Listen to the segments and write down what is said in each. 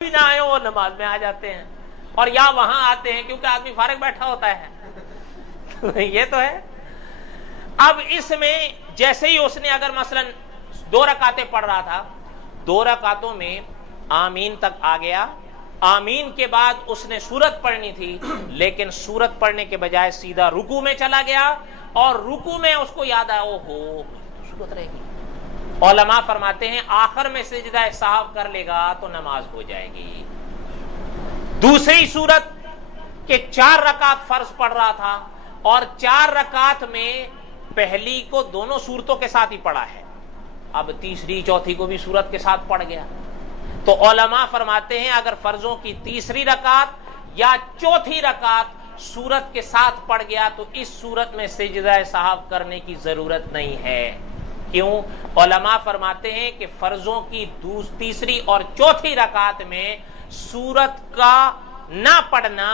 بھی نہ آئے وہ نماز میں آ جاتے ہیں اور یا وہاں آتے ہیں کیونکہ آدمی فارغ بیٹھا ہوتا ہے یہ تو ہے. اب اس میں جیسے ہی اس نے اگر مثلا 2 رکعتیں پڑھ رہا تھا، 2 رکعتوں میں آمین تک آ گیا، آمین کے بعد اس نے سورت پڑھنی تھی لیکن سورت پڑھنے کے بجائے سیدھا رکوع میں چلا گیا اور رکوع میں اس کو یاد آیا اوہو سورت رہ گئی. علماء فرماتے ہیں آخر میں سجدہ سہو کر لے گا تو نماز ہو جائے گی. دوسری صورت کہ 4 رکعت فرض پڑھ رہا تھا اور 4 رکعت میں پہلی کو دونوں صورتوں کے ساتھ ہی پڑھا ہے، اب تیسری چوتھی کو بھی صورت کے ساتھ پڑھ گیا. تو علماء فرماتے ہیں اگر فرضوں کی تیسری رکعت یا چوتھی رکعت صورت کے ساتھ پڑھ گیا تو اس صورت میں سجدہ سہو کرنے کی ضرورت نہیں ہے. کیوں؟ علماء فرماتے ہیں کہ فرضوں کی تیسری اور چوتھی رکعت میں سورت کا نہ پڑھنا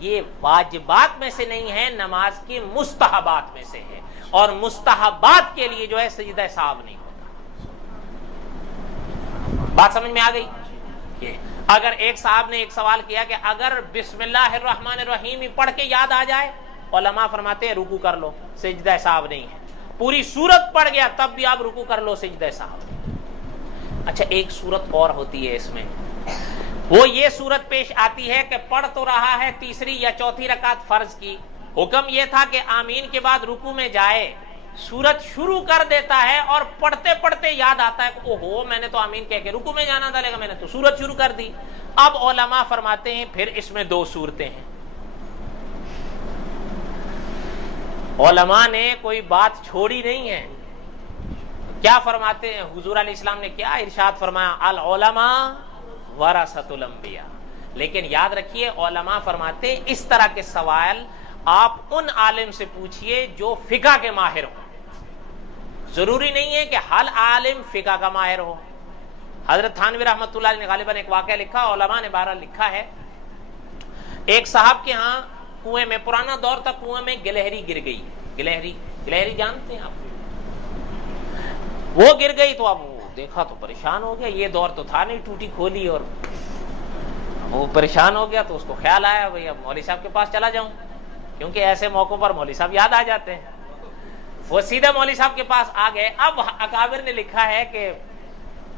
یہ واجبات میں سے نہیں ہے، نماز کی مستحبات میں سے ہے، اور مستحبات کے لیے جو ہے سجدہ سہو نہیں ہوتا. بات سمجھ میں آ گئی؟ اگر ایک صاحب نے ایک سوال کیا کہ اگر بسم اللہ الرحمن الرحیم پڑھ کے یاد آ جائے، علماء فرماتے ہیں رکوع کر لو، سجدہ سہو نہیں ہے. پوری سورت پڑھ گیا تب بھی آپ رکوع کر لو، سجدہ سہو. اچھا ایک سورت اور ہوتی ہے اس میں، وہ یہ سورت پیش آتی ہے کہ پڑھ تو رہا ہے تیسری یا چوتھی رکعت فرض کی، حکم یہ تھا کہ آمین کے بعد رکوع میں جائے، سورت شروع کر دیتا ہے اور پڑھتے پڑھتے یاد آتا ہے کہ اوہو میں نے تو آمین کہہ کے رکوع میں جانا تھا لیکن میں نے تو سورت شروع کر دی. اب علماء فرماتے ہیں پھر اس میں 2 صورتیں ہیں. علماء نے کوئی بات چھوڑی نہیں ہے. کیا فرماتے ہیں؟ حضور علیہ السلام نے کیا ارشاد فرمایا؟ العلماء ورثۃ الانبیاء. لیکن یاد رکھیے علماء فرماتے ہیں اس طرح کے سوال آپ ان عالم سے پوچھئے جو فقہ کے ماہر ہوں. ضروری نہیں ہے کہ ہر عالم فقہ کا ماہر ہو. حضرت تھانوی رحمۃ اللہ علیہ نے غالباً ایک واقعہ لکھا، علماء نے بہرحال لکھا ہے، ایک صاحب کے ہاں کنویں میں، پرانا دور تک کنویں میں گلہری گر گئی. گلہری جانتے ہیں آپ؟ وہ گر گئی تو اب وہ دیکھا تو پریشان ہو گیا، یہ دور تو تھا نہیں ٹوٹی کھولی، اور وہ پریشان ہو گیا تو اس کو خیال آیا بھئی اب مولوی صاحب کے پاس چلا جاؤں، کیونکہ ایسے موقعوں پر مولوی صاحب یاد آ جاتے ہیں. وہ سیدھا مولوی صاحب کے پاس آ گئے. اب اکابر نے لکھا ہے کہ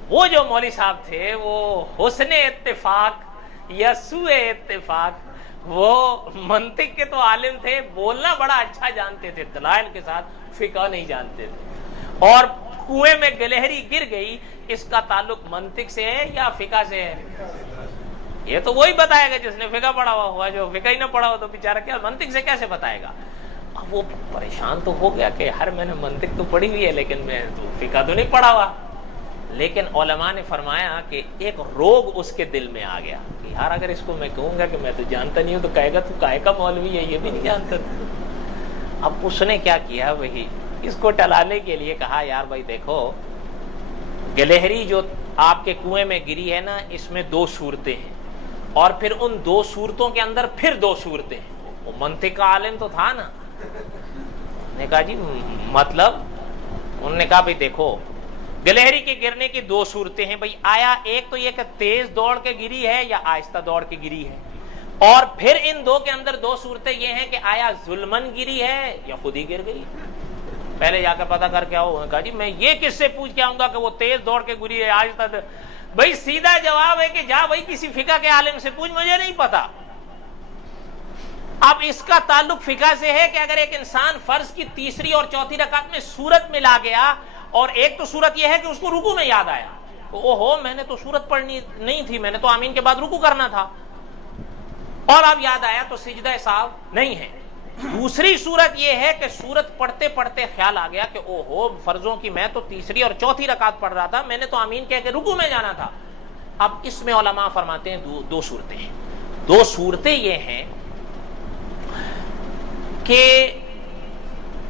وہ جو مولوی صاحب تھے وہ حسن اتفاق یا سوء اتفاق، وہ منطق کے تو عالم تھے، بولنا بڑا اچھا جانتے تھے، دلائل کے ساتھ، فقہ نہیں جانتے تھے. اور کنویں میں گلہری گر گئی، اس کا تعلق منطق سے ہے یا فقہ سے ہے؟ یہ تو وہی بتائے گا جس نے فقہ پڑھا ہوا ہوا، جو فقہ ہی نہ پڑھا ہو تو بیچارہ کیا منطق سے کیسے بتائے گا؟ اب وہ پریشان تو ہو گیا کہ ہر میں نے منطق تو پڑھی ہوئی ہے لیکن میں تو فقہ تو نہیں پڑھا ہوا. لیکن علماء نے فرمایا کہ ایک روگ اس کے دل میں آ گیا کہ یار اگر اس کو میں کہوں گا کہ میں تو جانتا نہیں ہوں تو کہے گا تو کائے کا مولوی ہے، یہ بھی نہیں جانتا. اب اس نے کیا کیا، وہی اس کو ٹلانے کے لیے کہا یار بھائی دیکھو گلہری جو آپ کے کنویں میں گری ہے نا، اس میں 2 صورتیں ہیں اور پھر ان 2 صورتوں کے اندر پھر 2 صورتیں ہیں. وہ منطق کا عالم تو تھا نا. نے کہا جی مطلب؟ انہوں نے کہا بھائی دیکھو گلہری کے گرنے کی 2 صورتیں ہیں بھائی، آیا ایک تو یہ کہ تیز دوڑ کے گری ہے یا آہستہ دوڑ کے گری ہے، اور پھر ان 2 کے اندر 2 صورتیں یہ ہیں کہ آیا ظلمن گری ہے یا خود ہی گر گئی. پہلے جا کر پتہ کر کے آؤ. کہا جی میں یہ کس سے پوچھ کے آؤں گا کہ وہ تیز دوڑ کے گری ہے آہستہ؟ بھائی سیدھا جواب ہے کہ جا بھائی کسی فقہ کے عالم سے پوچھ، مجھے نہیں پتا. اب اس کا تعلق فقہ سے ہے کہ اگر ایک انسان فرض کی تیسری اور چوتھی رکعت میں سورت ملا گیا، اور ایک تو صورت یہ ہے کہ اس کو رکوع میں یاد آیا، اوہو میں نے تو سورت پڑھنی نہیں تھی، میں نے تو آمین کے بعد رکوع کرنا تھا، اور اب یاد آیا تو سجدہ سہو نہیں ہے. دوسری صورت یہ ہے کہ سورت پڑھتے پڑھتے خیال آ گیا کہ اوہو فرضوں کی میں تو تیسری اور چوتھی رکعت پڑھ رہا تھا، میں نے تو آمین کہہ کے رکوع میں جانا تھا. اب اس میں علماء فرماتے ہیں 2 صورتیں ہیں. 2 صورتیں یہ ہیں کہ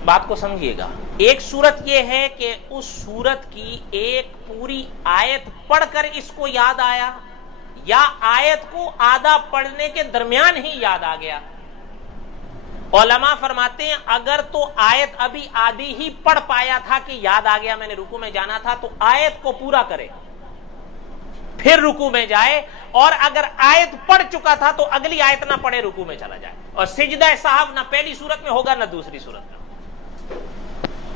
بات کو سمجھیے گا. ایک صورت یہ ہے کہ اس صورت کی ایک پوری آیت پڑھ کر اس کو یاد آیا، یا آیت کو آدھا پڑھنے کے درمیان ہی یاد آ گیا. علماء فرماتے ہیں اگر تو آیت ابھی آدھی ہی پڑھ پایا تھا کہ یاد آ گیا میں نے رکوع میں جانا تھا، تو آیت کو پورا کرے، پھر رکوع میں جائے اور اگر آیت پڑھ چکا تھا تو اگلی آیت نہ پڑھے، رکوع میں چلا جائے، اور سجدہ سہو نہ پہلی صورت میں ہوگا نہ دوسری صورت میں۔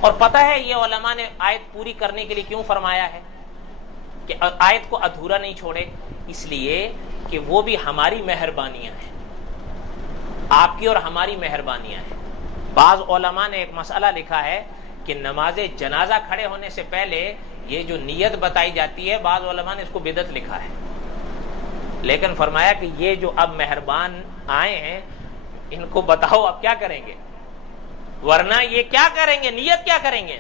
اور پتہ ہے یہ علماء نے آیت پوری کرنے کے لیے کیوں فرمایا ہے کہ آیت کو ادھورا نہیں چھوڑے؟ اس لیے کہ وہ بھی ہماری مہربانیاں ہیں، آپ کی اور ہماری مہربانیاں ہیں۔ بعض علماء نے ایک مسئلہ لکھا ہے کہ نماز جنازہ کھڑے ہونے سے پہلے یہ جو نیت بتائی جاتی ہے، بعض علماء نے اس کو بدعت لکھا ہے، لیکن فرمایا کہ یہ جو اب مہربان آئے ہیں ان کو بتاؤ اب کیا کریں گے، ورنہ یہ کیا کریں گے، نیت کیا کریں گے؟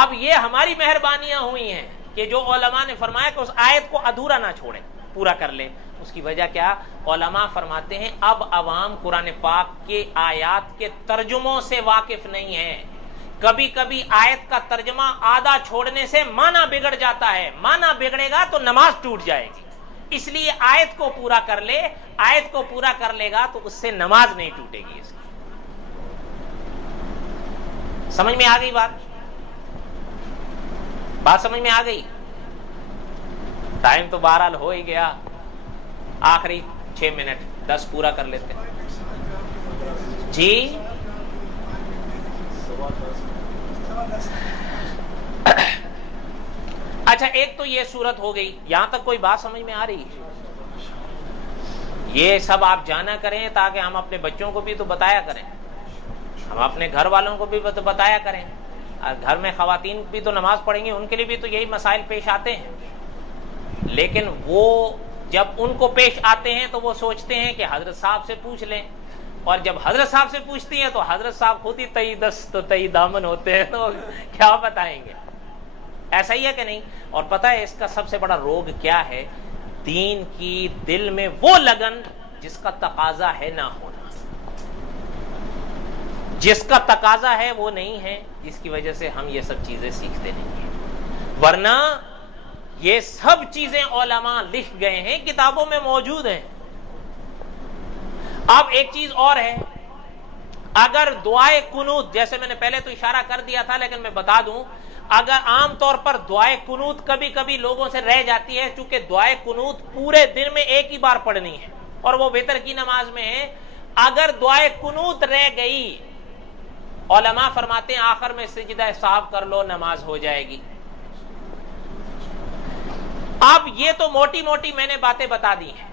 اب یہ ہماری مہربانیاں ہوئی ہیں کہ جو علماء نے فرمایا کہ اس آیت کو ادھورا نہ چھوڑے، پورا کر لے۔ اس کی وجہ کیا؟ علماء فرماتے ہیں اب عوام قرآن پاک کے آیات کے ترجموں سے واقف نہیں ہیں، کبھی کبھی آیت کا ترجمہ آدھا چھوڑنے سے معنی بگڑ جاتا ہے، معنی بگڑے گا تو نماز ٹوٹ جائے گی، اس لیے آیت کو پورا کر لے، آیت کو پورا کر لے گا تو اس سے نماز نہیں ٹوٹے گی اس کی۔ سمجھ میں آ گئی بات سمجھ میں آ گئی؟ ٹائم تو بہرحال ہو ہی گیا، آخری 6 منٹ 10 پورا کر لیتے ہیں جی۔ اچھا ایک تو یہ صورت ہو گئی، یہاں تک کوئی بات سمجھ میں آ رہی ہے؟ یہ سب آپ جانا کریں تاکہ ہم اپنے بچوں کو بھی تو بتایا کریں، ہم اپنے گھر والوں کو بھی تو بتایا کریں، گھر میں خواتین بھی تو نماز پڑھیں گی، ان کے لیے بھی تو یہی مسائل پیش آتے ہیں، لیکن وہ جب ان کو پیش آتے ہیں تو وہ سوچتے ہیں کہ حضرت صاحب سے پوچھ لیں، اور جب حضرت صاحب سے پوچھتی ہیں تو حضرت صاحب خود ہی تئی دست تو تئی دامن ہوتے ہیں، تو کیا بتائیں گے؟ ایسا ہی ہے کہ نہیں؟ اور پتہ ہے اس کا سب سے بڑا روگ کیا ہے؟ دین کی دل میں وہ لگن جس کا تقاضا ہے نہ ہونا، جس کا تقاضا ہے وہ نہیں ہے، جس کی وجہ سے ہم یہ سب چیزیں سیکھتے نہیں ہیں۔ ورنہ یہ سب چیزیں علماء لکھ گئے ہیں، کتابوں میں موجود ہیں۔ اب ایک چیز اور ہے، اگر دعائے قنوت، جیسے میں نے پہلے تو اشارہ کر دیا تھا لیکن میں بتا دوں، اگر عام طور پر دعائے قنوت کبھی کبھی لوگوں سے رہ جاتی ہے، چونکہ دعائے قنوت پورے دن میں ایک ہی بار پڑھنی ہے اور وہ وتر کی نماز میں ہے، اگر دعائے قنوت رہ گئی، علماء فرماتے ہیں آخر میں سجدہ سہو کر لو، نماز ہو جائے گی۔ اب یہ تو موٹی موٹی میں نے باتیں بتا دی ہیں،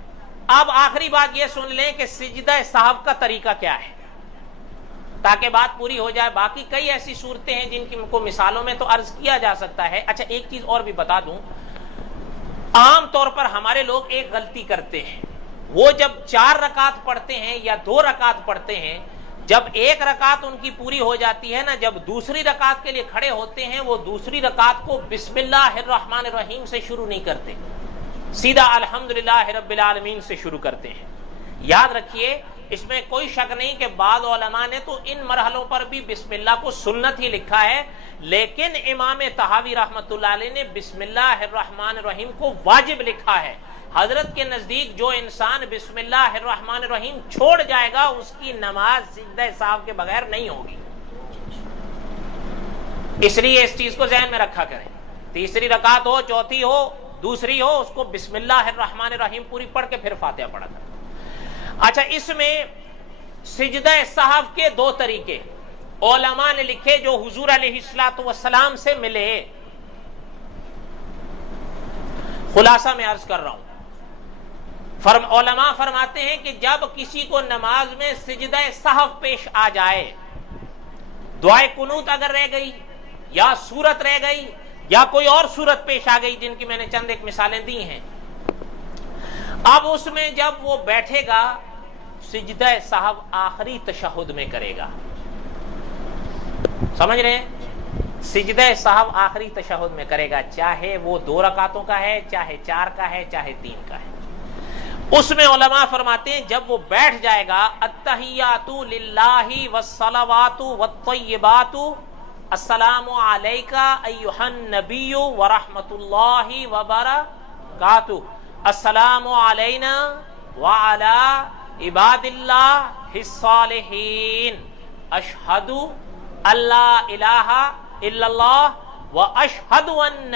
اب آخری بات یہ سن لیں کہ سجدہ سہو کا طریقہ کیا ہے، تاکہ بات پوری ہو جائے۔ باقی کئی ایسی صورتیں ہیں جن کی کو مثالوں میں تو عرض کیا جا سکتا ہے۔ اچھا ایک چیز اور بھی بتا دوں، عام طور پر ہمارے لوگ ایک غلطی کرتے ہیں، وہ جب 4 رکعت پڑھتے ہیں یا 2 رکعت پڑھتے ہیں، جب 1 رکعت ان کی پوری ہو جاتی ہے نا، جب دوسری رکعت کے لیے کھڑے ہوتے ہیں، وہ دوسری رکعت کو بسم اللہ الرحمن الرحیم سے شروع نہیں کرتے، سیدھا الحمدللہ رب العالمین سے شروع کرتے ہیں۔ یاد رکھیے اس میں کوئی شک نہیں کہ بعض علماء نے تو ان مرحلوں پر بھی بسم اللہ کو سنت ہی لکھا ہے، لیکن امام طحاوی رحمۃ اللہ علیہ نے بسم اللہ الرحمن الرحیم کو واجب لکھا ہے۔ حضرت کے نزدیک جو انسان بسم اللہ الرحمن الرحیم چھوڑ جائے گا اس کی نماز سجدہ سہو کے بغیر نہیں ہوگی، اس لیے اس چیز کو ذہن میں رکھا کریں، تیسری رکعت ہو، چوتھی ہو، دوسری ہو، اس کو بسم اللہ الرحمن الرحیم پوری پڑھ کے پھر فاتحہ پڑھا کریں۔ اچھا اس میں سجدہ سہو کے 2 طریقے علماء نے لکھے جو حضور علیہ الصلوۃ والسلام سے ملے، خلاصہ میں عرض کر رہا ہوں۔ علماء فرماتے ہیں کہ جب کسی کو نماز میں سجدہ سہو پیش آ جائے، دعائے قنوت اگر رہ گئی یا سورت رہ گئی یا کوئی اور سورت پیش آ گئی، جن کی میں نے چند ایک مثالیں دی ہیں، اب اس میں جب وہ بیٹھے گا سجدہ سہو آخری تشہد میں کرے گا، سمجھ رہے ہیں؟ سجدہ سہو آخری تشہد میں کرے گا، چاہے وہ 2 رکعتوں کا ہے، چاہے 4 کا ہے، چاہے 3 کا ہے۔ اس میں علماء فرماتے ہیں جب وہ بیٹھ جائے گا، التحیات للہ والصلوات والطیبات السلام علیکہ ایھا النبی ورحمۃ اللہ وبرکاتہ، السلام علینا وعلی عباد اللہ الصالحین، اشہد اللہ الہ الا اللہ واشہد ان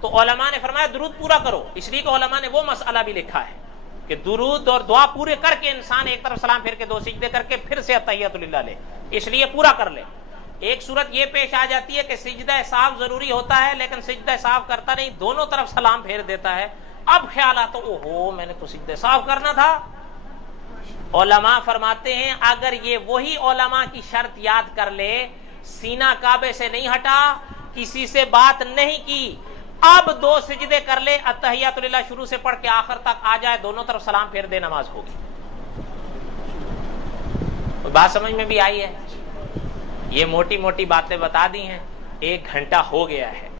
تو علماء نے فرمایا درود پورا کرو، اس لیے کہ علماء نے وہ مسئلہ بھی لکھا ہے کہ درود اور دعا پورے کر کے انسان ایک طرف سلام پھیر کے 2 سجدے کر کے پھر سے اتحیۃ للہ لے، اس لیے پورا کر لے۔ ایک صورت یہ پیش آ جاتی ہے کہ سجدہ ساو ضروری ہوتا ہے لیکن سجدہ ساو کرتا نہیں، دونوں طرف سلام پھیر دیتا ہے، اب خیال آتا اوہو میں نے تو سجدہ ساو کرنا تھا۔ علماء فرماتے ہیں اگر یہ وہی علماء کی شرط یاد کر لے، سینہ کعبے سے نہیں ہٹا، کسی سے بات نہیں کی، اب 2 سجدے کر لے، اتحیۃ للہ شروع سے پڑھ کے آخر تک آ جائے، دونوں طرف سلام پھیر دے، نماز ہوگی۔ بات سمجھ میں بھی آئی ہے؟ یہ موٹی موٹی باتیں بتا دی ہیں، 1 گھنٹہ ہو گیا ہے۔